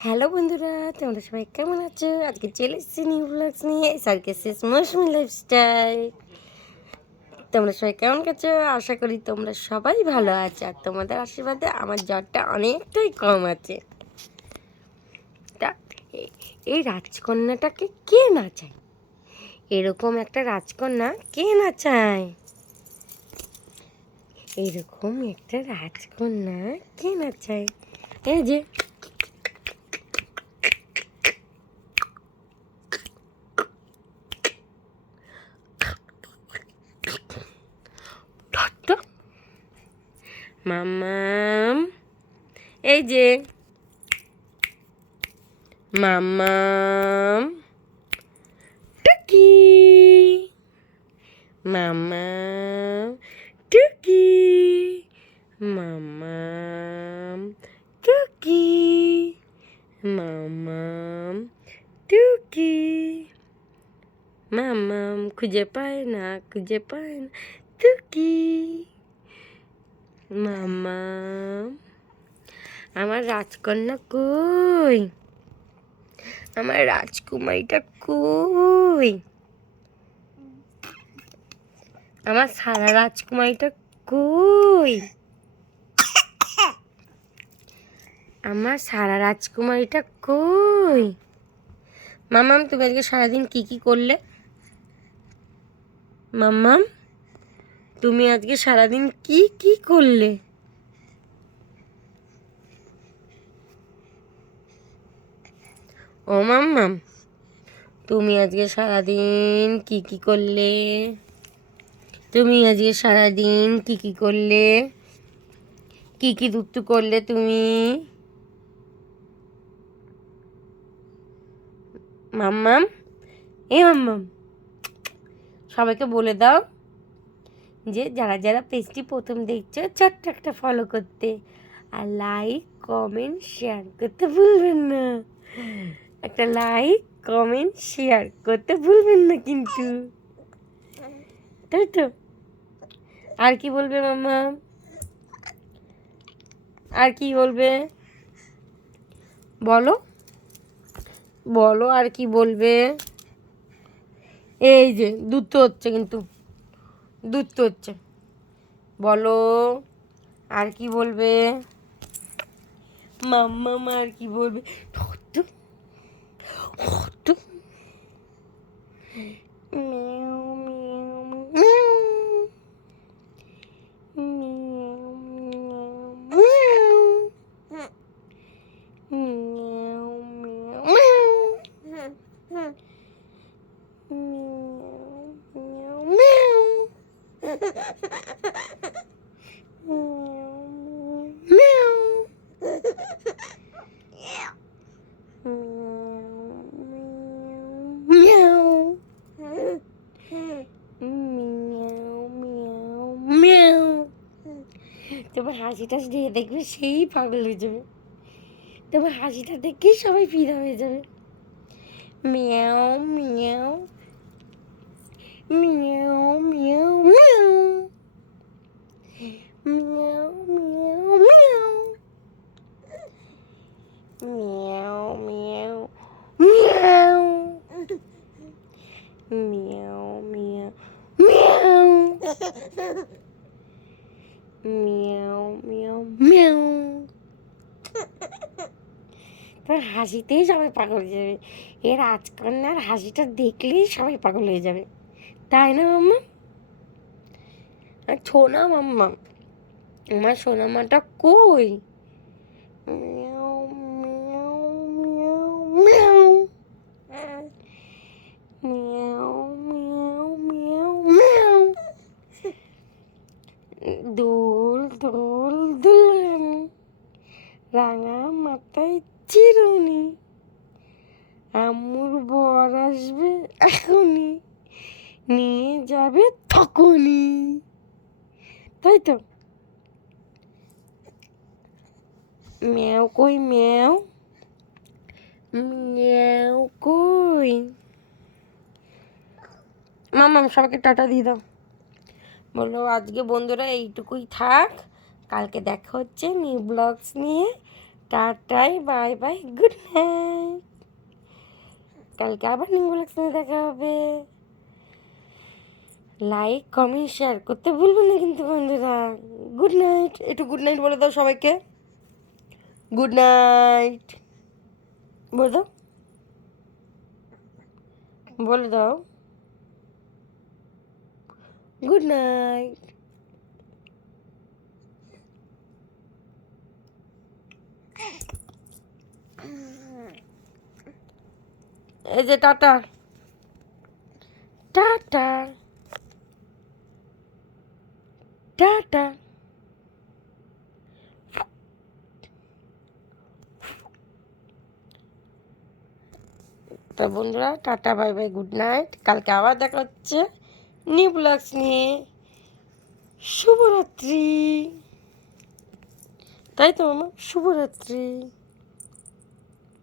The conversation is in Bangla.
হ্যালো বন্ধুরা, তোমরা সবাই কেমন আছো? আজকে চলে এসেছি নিউ ব্লগস নিয়ে সার্কাসেস মৌসুমি লাইফস্টাইল। তোমরা সবাই কেমন আছো? আশা করি তোমরা সবাই ভালো আছো, আর তোমাদের আশীর্বাদে আমার জ্বরটা অনেকটাই কম আছে। তা এই রাজকন্যাটাকে কে না চায়? এরকম একটা রাজকন্যা কে না চায়? এরকম একটা রাজকন্যা কে না চায়? এই যে মাম্মাম, এই যে মাম্মাম, টুকি মাম্মাম, টুকি মাম্মাম, টুকি মাম্মাম, টুকি মাম্মাম, খুঁজে পায় না টুকি মাম্মাম। আমার রাজকন্যা কই? আমার রাজকুমারীটা কই? আমার সারা রাজকুমারীটা কই? আমার সারা রাজকুমারীটা কই? মাম্মাম, তুমি আজকে সারাদিন কি করলে? মাম্মাম, তুমি আজকে সারাদিন কি করলে? ও মাম্মাম, তুমি আজকে সারাদিন কি করলে? তুমি আজকে সারাদিন কি করলে? কি দুষ্টু করলে তুমি? মাম্মাম, এ মাম্মাম, সবাইকে বলে দাও যে যারা যারা পেজটি প্রথম দেখছো ছোট্ট একটা ফলো করতে, আর লাইক কমেন্ট শেয়ার করতে ভুলবেন না। একটা লাইক কমেন্ট শেয়ার করতে ভুলবেন না কিন্তু, তাই তো? আর কি বলবে মাম্মা? আর কি বলবে? বলো বলো, আর কি বলবে? এই যে দুধ তো হচ্ছে, কিন্তু দুধ তো হচ্ছে। বলো, আর কি বলবে? মাম্মাম আর কি বলবে? হতো হতো মিয়াও মিয়াও মিয়াও মিয়াও মিয়াও মিয়াও মিয়াও মিয়াও তোমার হাসিটা দিয়ে দেখবে সেই পাগল হয়ে যাবে। তোমার হাসিটা দেখেই সবাই ফিদা হয়ে যাবে। মিয়াও মিয়াও মিয়াও মিয়াও মিয়াও মিয়াও মিয়াও মিয়াও মিয়াও মিয়াও মিয়াও মিয়াও মিয়াও মিয়াও মিয়াও মিয়াও মিয়াও। তোর হাসিতেই সবাই পাগল হয়ে যাবে। এর রাজকন্যার হাসিটা দেখলেই সবাই পাগল হয়ে যাবে, তাই না মাম্মা? সোনা মাম্মা, আমার সোনা মাটা কই? মিয়াও মিয়াও মিয়াও মিয়াও মিয়াও মিয়াও মিয়াও। দোল দোল দুলহানি, রাঙা মাথায় চিরুনি, আম্মুর বর আসবে এখনই, নিয়ে যাবে তখনই, তাই তো? ম্যাও কই ম্যাও? ম্যাও কই? মাম্মাম, সবাইকে টাটা দিয়ে দাও। বললো আজকে বন্ধুরা এইটুকুই থাক, কালকে দেখা হচ্ছে নিউ ব্লগস নিয়ে। টাটাই বাই বাই, গুড নাইট। কালকে আবার নিউ ব্লগসে দেখা হবে। লাইক কমেন্ট শেয়ার করতে ভুলবেন না কিন্তু বন্ধুরা। Good night. একটু গুড নাইট বলে দাও সবাইকে। গুড নাইট বলে দাও, বলে দাও গুড নাইট। এই যে টাটা, টাটা, টাটা। তা বন্ধুরা tata bye bye, good night. কালকে আবার দেখা হচ্ছে নিউ ব্লগস নিয়ে। শুভরাত্রি। তাই তো মামা, শুভরাত্রি।